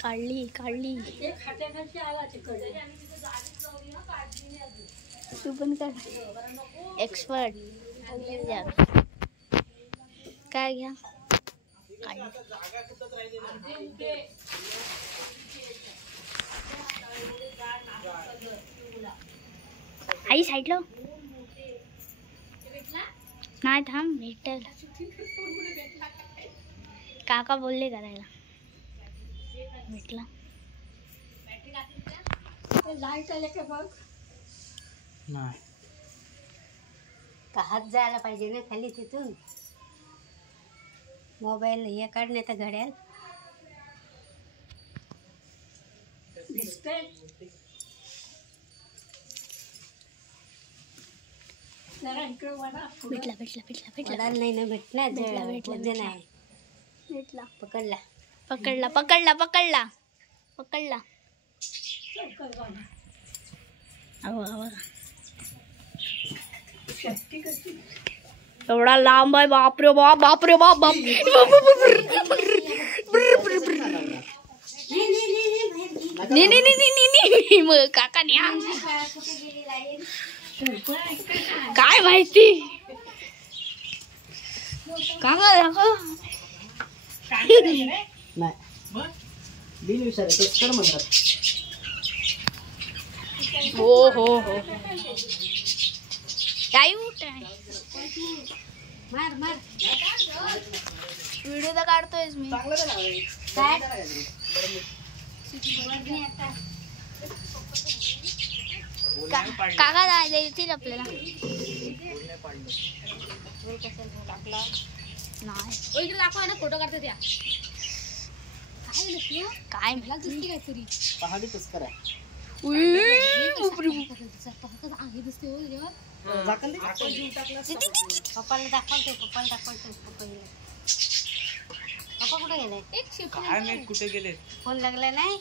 काढली काढली तू पण काढ एक्सपर्ट काय घ्या आई साईडला नाही थांब भेटेल काका बोलले करायला भेटला लाईट आले का बघ नाही का हात जायला पाहिजे ना खाली तिथून मोबाईल हे काढ नाही तर घड्याल दिसतंय जरा इकडे वळा भेटला भेटला भेटला भेटला वळायला नाही ना भेटणार भेटला, भेटला, उद्या भेटला. नाही भेटला पकडला पकडला पकडला पकडला पकडला एवढा लांब आहे बापरे बाप बापरे बाप बाप नाही नाही नाही नाही मग काका न्या काय माहिती काका काका नाही बिन विचारायचं कर म्हणतात हो हो हो टाइम मार मार व्हिडिओ तर काढतोयस मी काका देतील आपल्याला नाही दाखवा ना फोटो काढतो त्या काय काहीतरी पहाडी तस्कर आहे पप्पाला दाखवतो पप्पाला पप्पा कुठे गेलाय काय नाही कुठे गेले फोन लागला नाही